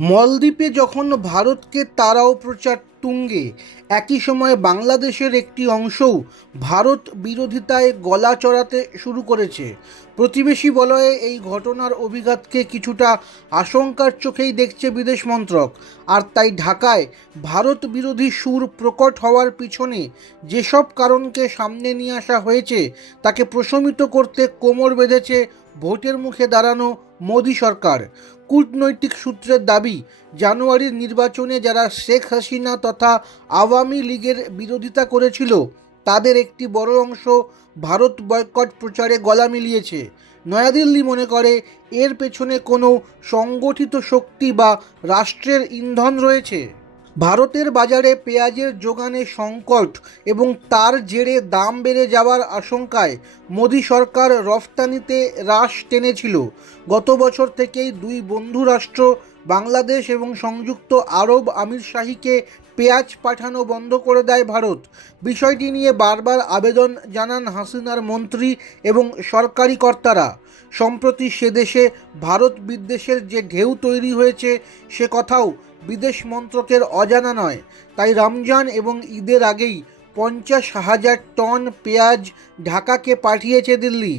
মলদ্বীপে যখন ভারতকে তাড়াও প্রচার তুঙ্গে, একই সময়ে বাংলাদেশের একটি অংশও ভারত বিরোধিতায় গলা চড়াতে শুরু করেছে। প্রতিবেশী বলয়ে এই ঘটনার অভিঘাতকে কিছুটা আশঙ্কার চোখেই দেখছে বিদেশ মন্ত্রক। আর তাই ঢাকায় ভারত বিরোধী সুর প্রকট হওয়ার পিছনে যেসব কারণকে সামনে নিয়ে আসা হয়েছে তাকে প্রশমিত করতে কোমর বেঁধেছে ভোটের মুখে দাঁড়ানো মোদী সরকার। কূটনৈতিক সূত্রের দাবি, জানুয়ারির নির্বাচনে যারা শেখ হাসিনা তথা আওয়ামী লীগের বিরোধিতা করেছিল তাদের একটি বড় অংশ ভারত বয়কট প্রচারে গলা মিলিয়েছে। নয়াদিল্লি মনে করে এর পেছনে কোনো সংগঠিত শক্তি বা রাষ্ট্রের ইন্ধন রয়েছে। ভারতের বাজারে পেঁয়াজের যোগানে সংকট এবং তার জেরে দাম বেড়ে যাওয়ার আশঙ্কায় মোদী সরকার রফতানিতে হ্রাস টেনেছিল। গত বছর থেকেই দুই বন্ধু রাষ্ট্র বাংলাদেশ এবং সংযুক্ত আরব আমিরশাহীকে পেঁয়াজ পাঠানো বন্ধ করে দেয় ভারত। বিষয়টি নিয়ে বারবার আবেদন জানান হাসিনার মন্ত্রী এবং সরকারি কর্তারা। সম্প্রতি সে দেশে ভারত বিদ্বেষের যে ঢেউ তৈরি হয়েছে সে কথাও বিদেশ মন্ত্রকের অজানা নয়। তাই রমজান এবং ঈদের আগেই 50,000 টন পেঁয়াজ ঢাকাকে পাঠিয়েছে দিল্লি।